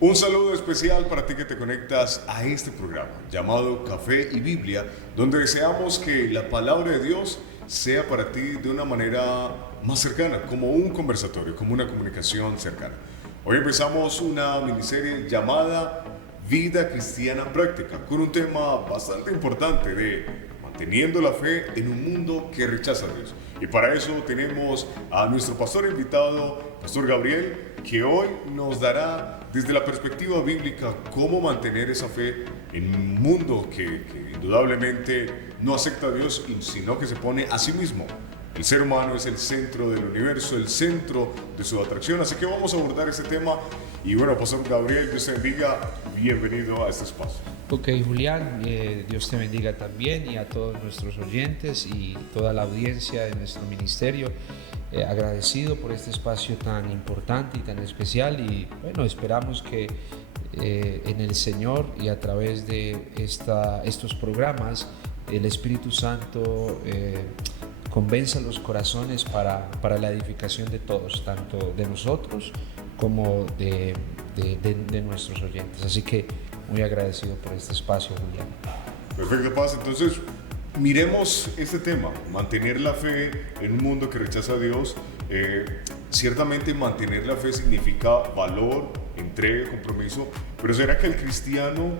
Un saludo especial para ti que te conectas a este programa llamado Café y Biblia, donde deseamos que la palabra de Dios sea para ti de una manera más cercana, como un conversatorio, como una comunicación cercana. Hoy empezamos una miniserie llamada Vida Cristiana Práctica, con un tema bastante importante de manteniendo la fe en un mundo que rechaza a Dios. Y para eso tenemos a nuestro pastor invitado, Pastor Gabriel, que hoy nos dará desde la perspectiva bíblica cómo mantener esa fe en un mundo que indudablemente no acepta a Dios, sino que se pone a sí mismo. El ser humano es el centro del universo, el centro de su atracción, así que vamos a abordar este tema. Y bueno, Pastor Gabriel, Dios te bendiga, bienvenido a este espacio. Ok, Julián, Dios te bendiga también y a todos nuestros oyentes y toda la audiencia de nuestro ministerio. Agradecido por este espacio tan importante y tan especial, y bueno, esperamos que en el Señor y a través de estos programas el Espíritu Santo convenza los corazones para la edificación de todos, tanto de nosotros como de nuestros oyentes. Así que muy agradecido por este espacio, Julián. Perfecto, Paz. Entonces, miremos este tema, mantener la fe en un mundo que rechaza a Dios. Ciertamente mantener la fe significa valor, entrega, compromiso, pero ¿será que el cristiano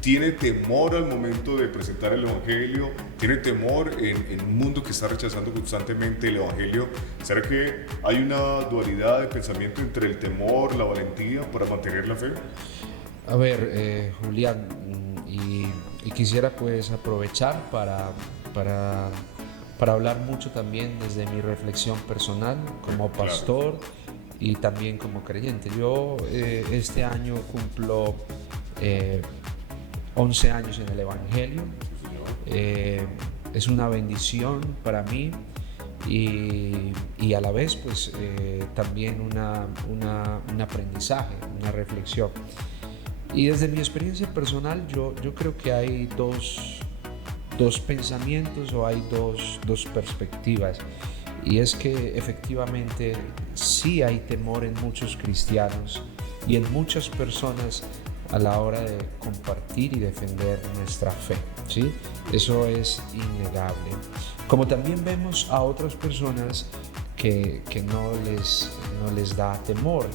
tiene temor al momento de presentar el Evangelio? ¿Tiene temor en un mundo que está rechazando constantemente el Evangelio? ¿Será que hay una dualidad de pensamiento entre el temor, la valentía para mantener la fe? A ver, Julián, y quisiera pues aprovechar para hablar mucho también desde mi reflexión personal como pastor, claro, y también como creyente. Yo este año cumplo 11 años en el Evangelio. Es una bendición para mí y a la vez pues también un aprendizaje, una reflexión. Y desde mi experiencia personal yo creo que hay dos pensamientos, o hay dos perspectivas, y es que efectivamente sí hay temor en muchos cristianos y en muchas personas a la hora de compartir y defender nuestra fe, ¿sí? Eso es innegable. Como también vemos a otras personas que no les da temor,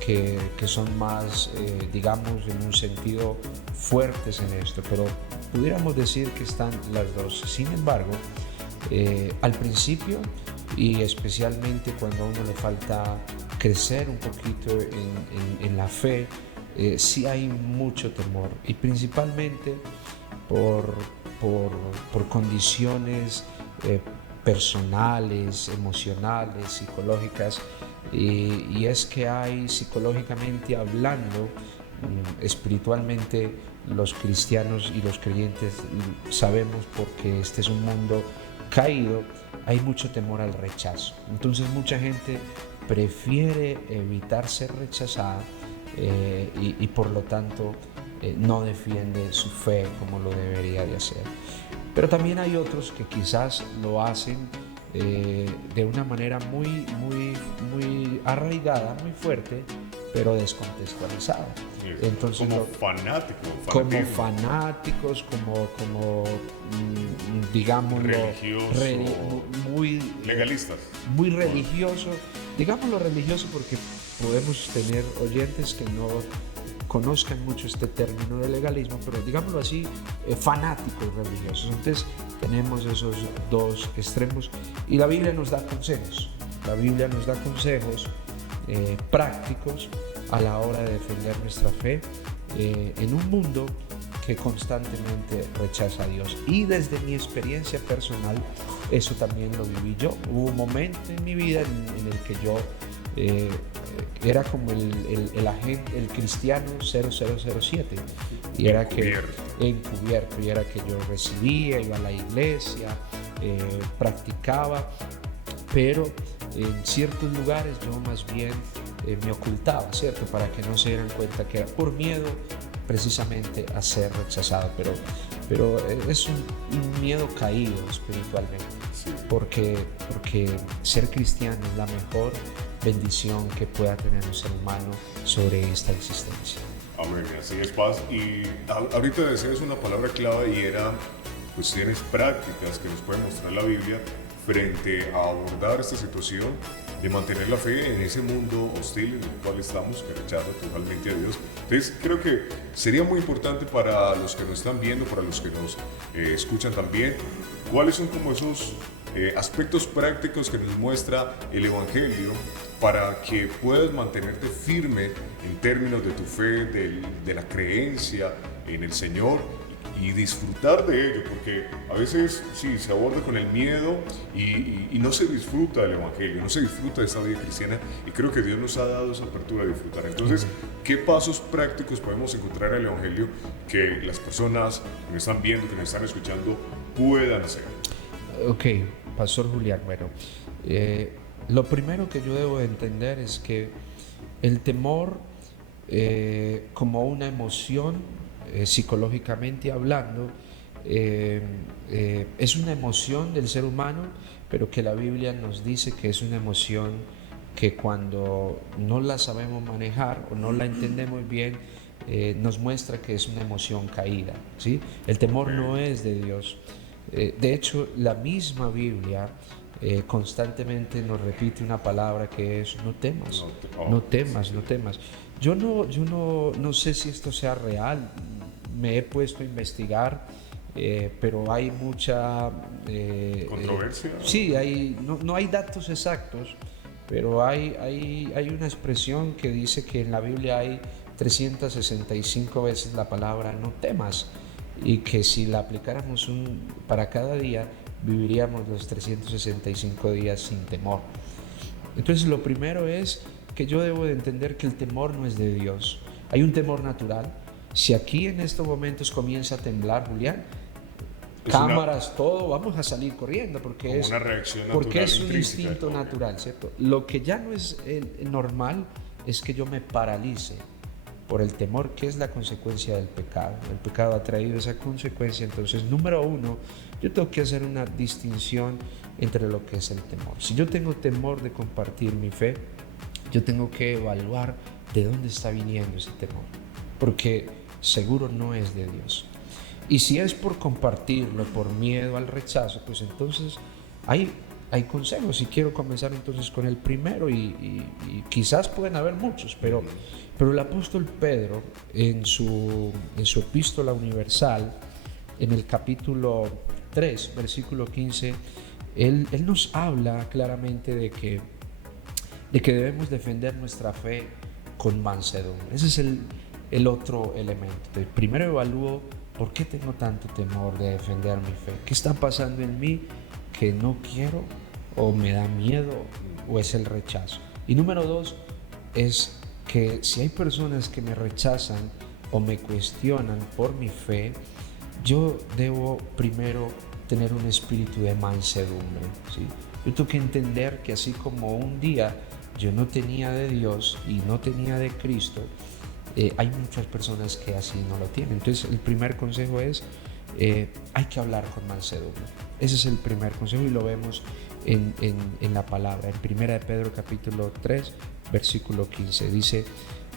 que son más, digamos, en un sentido fuertes en esto, pero pudiéramos decir que están las dos. Sin embargo, al principio, y especialmente cuando a uno le falta crecer un poquito en la fe, sí hay mucho temor, y principalmente por condiciones personales, emocionales, psicológicas, y es que hay, psicológicamente hablando, espiritualmente, los cristianos y los creyentes sabemos, porque este es un mundo caído, hay mucho temor al rechazo. Entonces mucha gente prefiere evitar ser rechazada y por lo tanto no defiende su fe como lo debería de hacer. Pero también hay otros que quizás lo hacen de una manera muy arraigada, muy fuerte, pero descontextualizada. Entonces, como fanáticos, como digámoslo, muy legalistas, muy religioso, digámoslo religioso, porque podemos tener oyentes que no conozcan mucho este término de legalismo, pero digámoslo así, fanáticos religiosos. Entonces tenemos esos dos extremos, y la Biblia nos da consejos. La Biblia nos da consejos prácticos a la hora de defender nuestra fe en un mundo que constantemente rechaza a Dios. Y desde mi experiencia personal, eso también lo viví yo. Hubo un momento en mi vida en el que yo era como el agente, el cristiano 0007, y era que encubierto, y era que yo recibía, iba a la iglesia, practicaba, pero en ciertos lugares yo más bien me ocultaba, ¿cierto? Para que no se dieran cuenta que era por miedo precisamente a ser rechazado, pero es un miedo caído espiritualmente. Sí. porque ser cristiano es la mejor bendición que pueda tener un ser humano sobre esta existencia. Amén, así es, Paz. Y ahorita decías una palabra clave y era cuestiones prácticas que nos puede mostrar la Biblia frente a abordar esta situación de mantener la fe en ese mundo hostil en el cual estamos, que rechaza totalmente a Dios. Entonces, creo que sería muy importante para los que nos están viendo, para los que nos escuchan también, cuáles son como esos aspectos prácticos que nos muestra el Evangelio para que puedas mantenerte firme en términos de tu fe, de la creencia en el Señor y disfrutar de ello, porque a veces sí, se aborda con el miedo y no se disfruta del Evangelio, no se disfruta de esta vida cristiana, y creo que Dios nos ha dado esa apertura de disfrutar. Entonces, ¿qué pasos prácticos podemos encontrar en el Evangelio que las personas que nos están viendo, que nos están escuchando, puedan hacer? Ok, Pastor Julián, bueno, lo primero que yo debo entender es que el temor como una emoción, psicológicamente hablando, es una emoción del ser humano, pero que la Biblia nos dice que es una emoción que cuando no la sabemos manejar o no la entendemos bien, nos muestra que es una emoción caída, ¿sí? El temor no es de Dios. De hecho, la misma Biblia constantemente nos repite una palabra que es no temas, no temas, no temas. Yo no sé si esto sea real, me he puesto a investigar, pero hay mucha controversia. Sí, no hay datos exactos, pero hay una expresión que dice que en la Biblia hay 365 veces la palabra no temas, y que si la aplicáramos para cada día, viviríamos los 365 días sin temor. Entonces, lo primero es que yo debo de entender que el temor no es de Dios. Hay un temor natural. Si aquí en estos momentos comienza a temblar, Julián, cámaras, todo, vamos a salir corriendo porque es una reacción natural, porque es un instinto natural, ¿cierto? Lo que ya no es normal es que yo me paralice por el temor, que es la consecuencia del pecado. El pecado ha traído esa consecuencia. Entonces, número uno, yo tengo que hacer una distinción entre lo que es el temor. Si yo tengo temor de compartir mi fe, yo tengo que evaluar de dónde está viniendo ese temor, porque seguro no es de Dios. Y si es por compartirlo, por miedo al rechazo, pues entonces hay consejos, y quiero comenzar entonces con el primero, y quizás pueden haber muchos, pero el apóstol Pedro en su epístola universal, en el capítulo 3, versículo 15, él nos habla claramente de que debemos defender nuestra fe con mansedumbre. Ese es el otro elemento. Primero evalúo por qué tengo tanto temor de defender mi fe. ¿Qué está pasando en mí que no quiero, o me da miedo, o es el rechazo? Y número dos es que si hay personas que me rechazan o me cuestionan por mi fe, yo debo primero tener un espíritu de mansedumbre, ¿sí? Yo tengo que entender que así como un día yo no tenía de Dios y no tenía de Cristo, hay muchas personas que así no lo tienen. Entonces, el primer consejo es hay que hablar con mansedumbre. Ese es el primer consejo, y lo vemos en la palabra. En 1 de Pedro capítulo 3, versículo 15, dice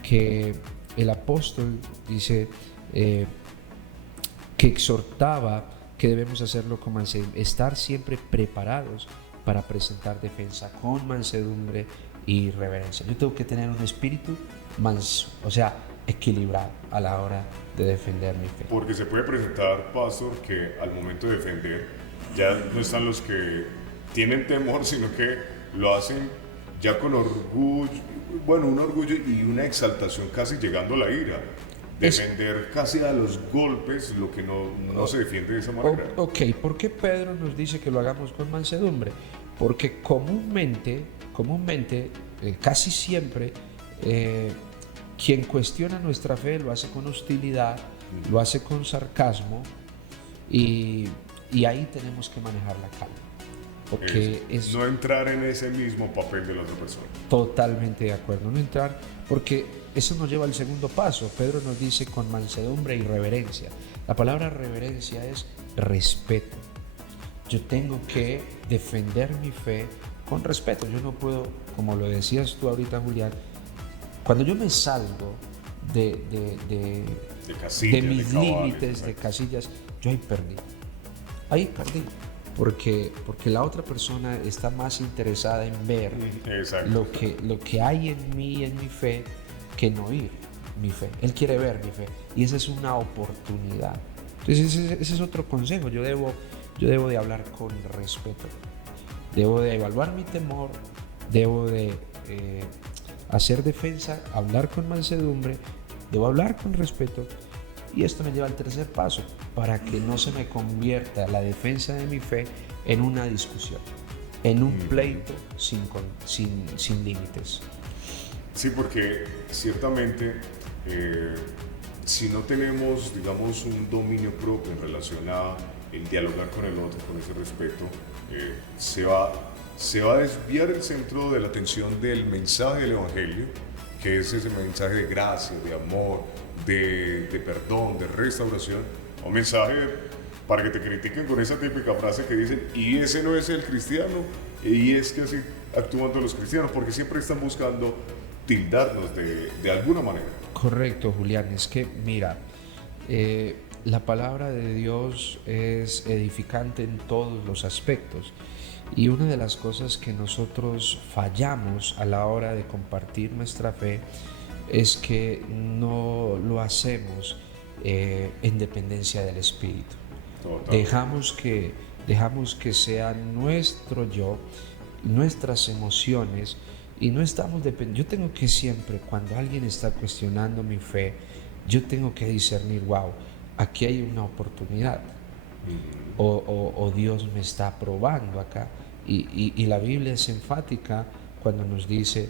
que el apóstol dice que exhortaba que debemos hacerlo con mansedumbre, estar siempre preparados para presentar defensa con mansedumbre y reverencia. Yo tengo que tener un espíritu manso, o sea, equilibrado a la hora de defender mi fe. Porque se puede presentar, pastor, que al momento de defender ya no están los que tienen temor, sino que lo hacen ya con orgullo, bueno, un orgullo y una exaltación, casi llegando a la ira. Defender casi a los golpes lo que no se defiende de esa manera. Ok, ¿por qué Pedro nos dice que lo hagamos con mansedumbre? Porque comúnmente, casi siempre, quien cuestiona nuestra fe lo hace con hostilidad, lo hace con sarcasmo, y ahí tenemos que manejar la calma. Porque no entrar en ese mismo papel de la otra persona. Totalmente de acuerdo, no entrar, porque eso nos lleva al segundo paso. Pedro nos dice con mansedumbre y reverencia. La palabra reverencia es respeto. yo tengo que defender mi fe con respeto. Yo no puedo, como lo decías tú ahorita, Julián, cuando yo me salgo de, de, de, De de casillas, de mis cabales, límites, de exacto. casillas, yo ahí perdí. Ahí perdí. Porque la otra persona está más interesada en ver Exacto. lo que hay en mí y en mi fe que en oír mi fe. Él quiere ver mi fe y esa es una oportunidad. Entonces ese es otro consejo. Yo debo de hablar con respeto. Debo de evaluar mi temor, debo de hacer defensa, hablar con mansedumbre, debo hablar con respeto. Y esto me lleva al tercer paso, para que no se me convierta la defensa de mi fe en una discusión, en un pleito sin límites. Sí, porque ciertamente si no tenemos, digamos, un dominio propio en relación a el dialogar con el otro, con ese respeto, se va a desviar el centro de la atención del mensaje del Evangelio, que es ese mensaje de gracia, de amor, de perdón, de restauración, un mensaje para que te critiquen con esa típica frase que dicen, y ese no es el cristiano, y es que así actúan todos los cristianos, porque siempre están buscando tildarnos de alguna manera. Correcto, Julián. Es que, mira, la palabra de Dios es edificante en todos los aspectos. Y una de las cosas que nosotros fallamos a la hora de compartir nuestra fe es que no lo hacemos en dependencia del Espíritu. Total. Dejamos que sea nuestro yo, nuestras emociones, y no estamos dependiendo. Yo tengo que siempre, cuando alguien está cuestionando mi fe, yo tengo que discernir, wow, aquí hay una oportunidad, o Dios me está probando acá. Y la Biblia es enfática cuando nos dice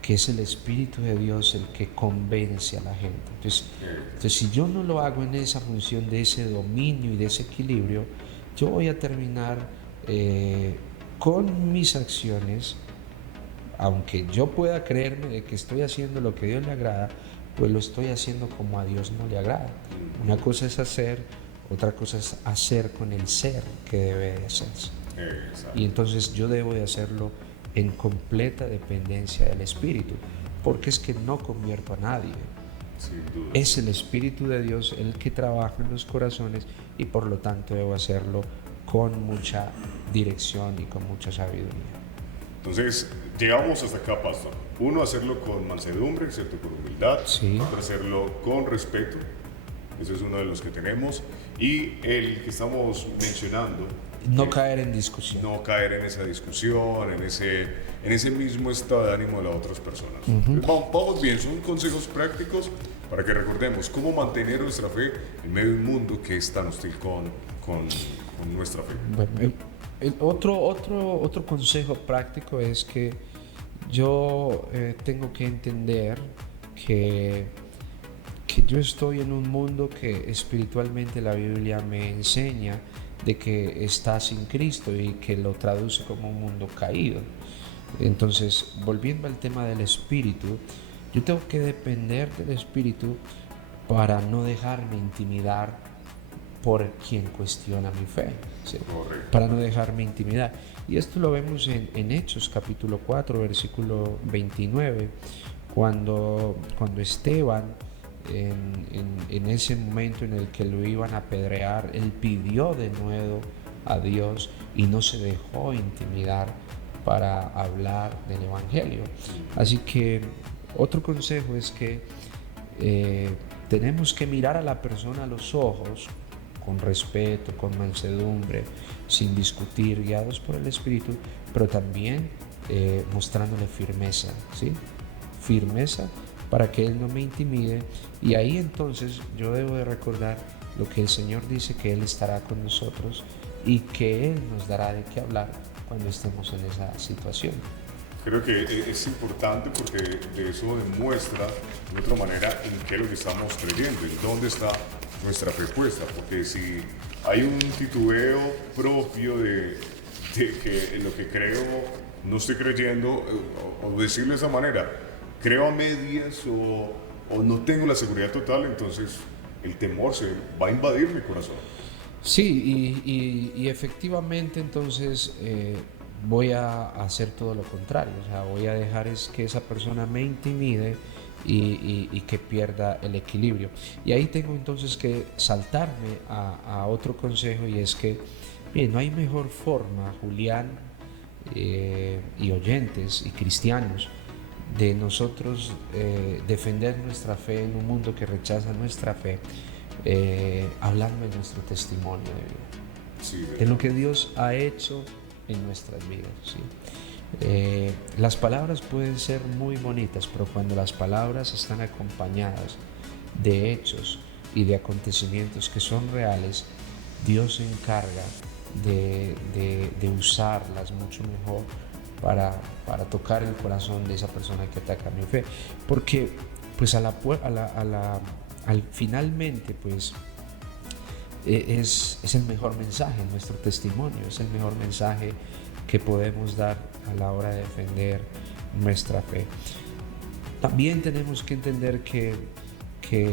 que es el Espíritu de Dios el que convence a la gente. Entonces, si yo no lo hago en esa función de ese dominio y de ese equilibrio, yo voy a terminar con mis acciones, aunque yo pueda creerme de que estoy haciendo lo que a Dios le agrada, pues lo estoy haciendo como a Dios no le agrada. Una cosa es hacer, otra cosa es hacer con el ser que debe de hacerse. Exacto. Y entonces yo debo de hacerlo en completa dependencia del Espíritu, porque es que no convierto a nadie. Sin duda. Es el Espíritu de Dios el que trabaja en los corazones y por lo tanto debo hacerlo con mucha dirección y con mucha sabiduría. Entonces, llegamos hasta acá, pastor. Uno, hacerlo con mansedumbre, ¿cierto? Con humildad. Sí. Otro, hacerlo con respeto. Ese es uno de los que tenemos. Y el que estamos mencionando. No caer en discusión. No caer en esa discusión, en ese mismo estado de ánimo de las otras personas. Entonces, vamos bien, son consejos prácticos para que recordemos cómo mantener nuestra fe en medio de un mundo que es tan hostil con nuestra fe. Bueno, otro consejo práctico es que yo tengo que entender que yo estoy en un mundo que espiritualmente la Biblia me enseña de que está sin Cristo y que lo traduce como un mundo caído. Entonces, volviendo al tema del Espíritu, yo tengo que depender del Espíritu para no dejarme intimidar por quien cuestiona mi fe, ¿sí? Correcto. Para no dejarme intimidar. Y esto lo vemos en Hechos capítulo 4, versículo 29, cuando Esteban, en ese momento en el que lo iban a apedrear, él pidió de nuevo a Dios y no se dejó intimidar para hablar del Evangelio. Así que otro consejo es que tenemos que mirar a la persona a los ojos con respeto, con mansedumbre, sin discutir, guiados por el Espíritu, pero también mostrándole firmeza, ¿sí? Firmeza para que Él no me intimide, y ahí entonces yo debo de recordar lo que el Señor dice, que Él estará con nosotros y que Él nos dará de qué hablar cuando estemos en esa situación. Creo que es importante porque de eso demuestra de otra manera en qué es lo que estamos creyendo, en dónde está nuestra fe puesta, porque si hay un titubeo propio de que en lo que creo no estoy creyendo, o decirlo de esa manera, creo a medias o no tengo la seguridad total, entonces el temor se va a invadir mi corazón. Sí, y efectivamente entonces voy a hacer todo lo contrario, o sea, voy a dejar es que esa persona me intimide y que pierda el equilibrio. Y ahí tengo entonces que saltarme a otro consejo y es que, bien, no hay mejor forma, Julián y oyentes y cristianos, de nosotros defender nuestra fe en un mundo que rechaza nuestra fe, hablando de nuestro testimonio de vida, Sí, de lo que Dios ha hecho en nuestras vidas. ¿Sí? Las palabras pueden ser muy bonitas, pero cuando las palabras están acompañadas de hechos y de acontecimientos que son reales, Dios se encarga de usarlas mucho mejor para tocar el corazón de esa persona que ataca mi fe. Porque pues finalmente pues es el mejor mensaje, nuestro testimonio es el mejor mensaje que podemos dar a la hora de defender nuestra fe. También tenemos que entender que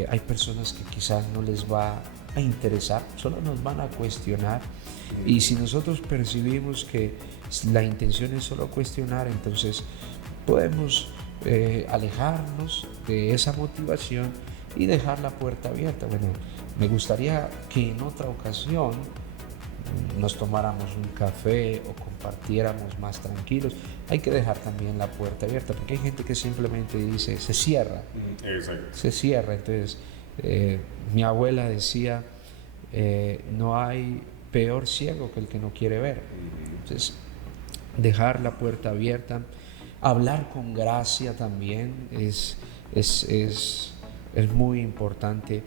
hay personas que quizás no les va a interesar, solo nos van a cuestionar, y si nosotros percibimos que la intención es solo cuestionar, entonces podemos alejarnos de esa motivación y dejar la puerta abierta. Bueno, me gustaría que en otra ocasión nos tomáramos un café o compartiéramos más tranquilos. Hay que dejar también la puerta abierta, porque hay gente que simplemente dice, se cierra. Exacto. Se cierra. Entonces, mi abuela decía, no hay peor ciego que el que no quiere ver. Entonces, dejar la puerta abierta, hablar con gracia también es muy importante.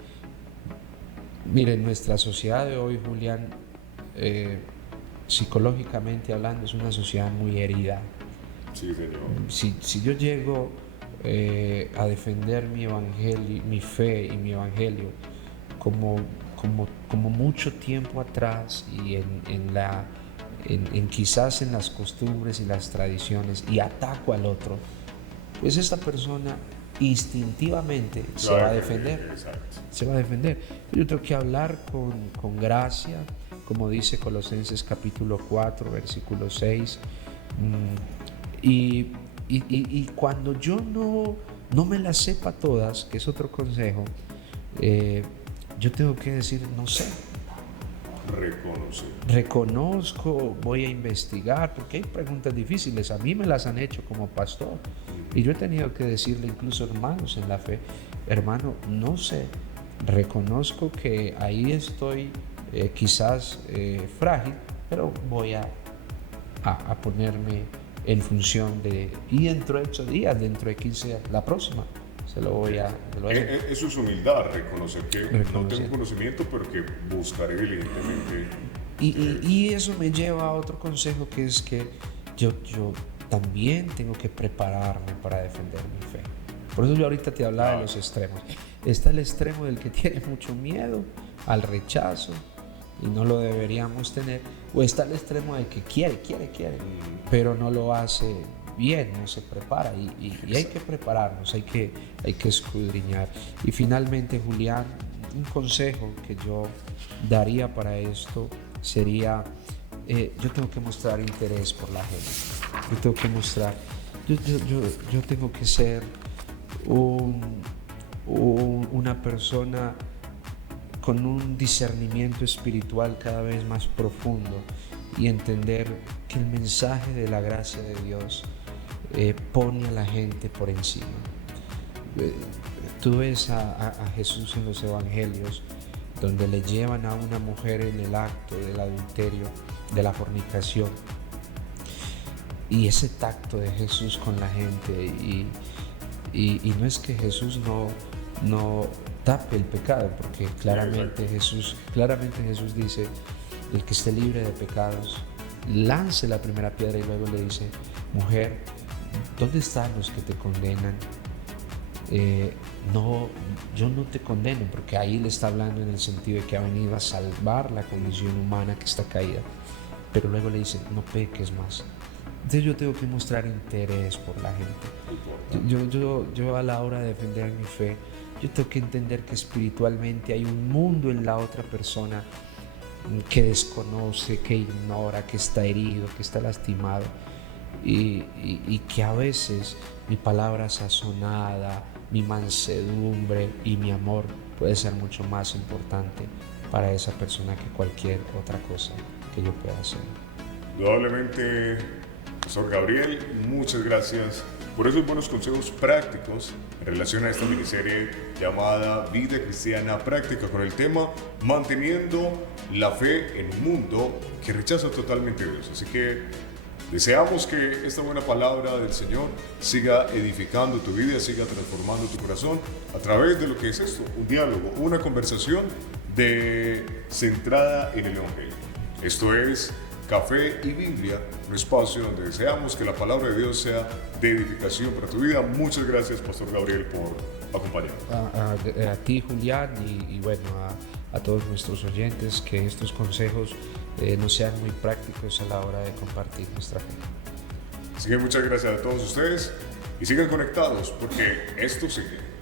Miren, nuestra sociedad de hoy, Julián, psicológicamente hablando, es una sociedad muy herida. Sí, señor. Si yo llego a defender mi evangelio, mi fe y mi evangelio como mucho tiempo atrás y quizás en las costumbres y las tradiciones, y ataco al otro, pues esta persona instintivamente se va a defender. Se va a defender. Yo tengo que hablar con gracia, como dice Colosenses capítulo 4, versículo 6. Y cuando yo no me las sepa todas, que es otro consejo, yo tengo que decir, no sé. Reconozco, voy a investigar, porque hay preguntas difíciles, a mí me las han hecho como pastor, y yo he tenido que decirle incluso a hermanos en la fe, hermano, no sé, reconozco que ahí estoy quizás frágil, pero voy a ponerme en función y dentro de 8 días, dentro de 15 días, la próxima, se lo voy a hacer. Eso es humildad, reconocer que no tengo conocimiento, pero que buscaré diligentemente. Y eso me lleva a otro consejo, que es que yo también tengo que prepararme para defender mi fe. Por eso yo ahorita te hablaba de los extremos. Está el extremo del que tiene mucho miedo al rechazo y no lo deberíamos tener, o está el extremo del que quiere, pero no lo hace bien, no se prepara, y hay que prepararnos, hay que escudriñar. Y finalmente, Julián, un consejo que yo daría para esto sería, yo tengo que mostrar interés por la gente, yo tengo que mostrar, yo tengo que ser una persona con un discernimiento espiritual cada vez más profundo y entender que el mensaje de la gracia de Dios pone a la gente por encima. Tú ves a Jesús en los evangelios, donde le llevan a una mujer en el acto del adulterio, de la fornicación, y ese tacto de Jesús con la gente, y no es que Jesús no tape el pecado, porque claramente Jesús dice, el que esté libre de pecados, lance la primera piedra, y luego le dice, mujer, ¿dónde están los que te condenan? Yo no te condeno, porque ahí le está hablando en el sentido de que ha venido a salvar la condición humana que está caída, pero luego le dice, no peques más. Entonces yo tengo que mostrar interés por la gente. Yo a la hora de defender mi fe, yo tengo que entender que espiritualmente hay un mundo en la otra persona que desconoce, que ignora, que está herido, que está lastimado y que a veces mi palabra sazonada, mi mansedumbre y mi amor puede ser mucho más importante para esa persona que cualquier otra cosa que yo pueda hacer. Indudablemente, Pastor Gabriel, muchas gracias por esos buenos consejos prácticos en relación a esta miniserie llamada Vida Cristiana Práctica, con el tema Manteniendo la Fe en un mundo que rechaza totalmente a Dios. Así que deseamos que esta buena palabra del Señor siga edificando tu vida, siga transformando tu corazón a través de lo que es esto, un diálogo, una conversación centrada en el Evangelio. Esto es Café y Biblia, un espacio donde deseamos que la palabra de Dios sea de edificación para tu vida. Muchas gracias, Pastor Gabriel, por acompañarnos. A ti, Julián, y bueno, a todos nuestros oyentes, que estos consejos nos sean muy prácticos a la hora de compartir nuestra fe. Así que muchas gracias a todos ustedes y sigan conectados porque esto sigue.